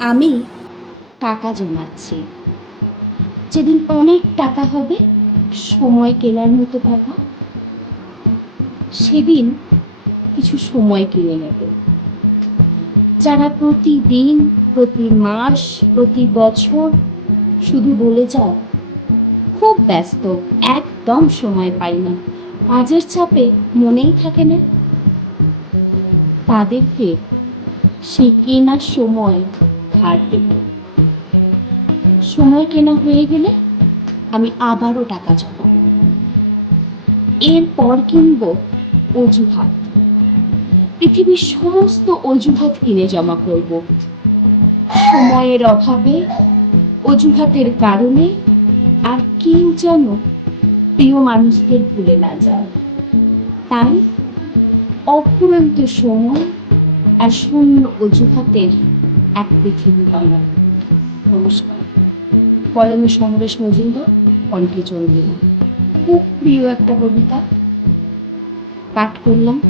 আমি টাকা জমাচ্ছি। যেদিন অনেক টাকা হবে, সময় কেনার মতো টাকা, সেদিন কিছু সময় কিনে নেব। যারা প্রতিদিন, প্রতি মাস, প্রতি বছর শুধু বলে যায়, খুব ব্যস্ত, একদম সময় পাই না, কাজের চাপে মনেই থাকে না, তাদেরকে সেই কেনার সময় ধার দেব। সময় কেনা হয়ে গেলে আমি আবারও টাকা জমাবো। এরপর কিনব অজুহাত। পৃথিবীর সমস্ত অজুহাত কিনে জমা করব। সময়ের অভাবে, অজুহাতের কারণে, আর কেউ যেন প্রিয় মানুষদের ভুলে না যায়। তাই অফুরন্ত সময় আর শূন্য অজুহাতের এক পৃথিবী বাংলা। নমস্কার। কলমে সমরেশ মজুমদার, কণ্ঠে চন্দ্রিমা। খুব প্রিয় একটা কবিতা পাঠ করলাম।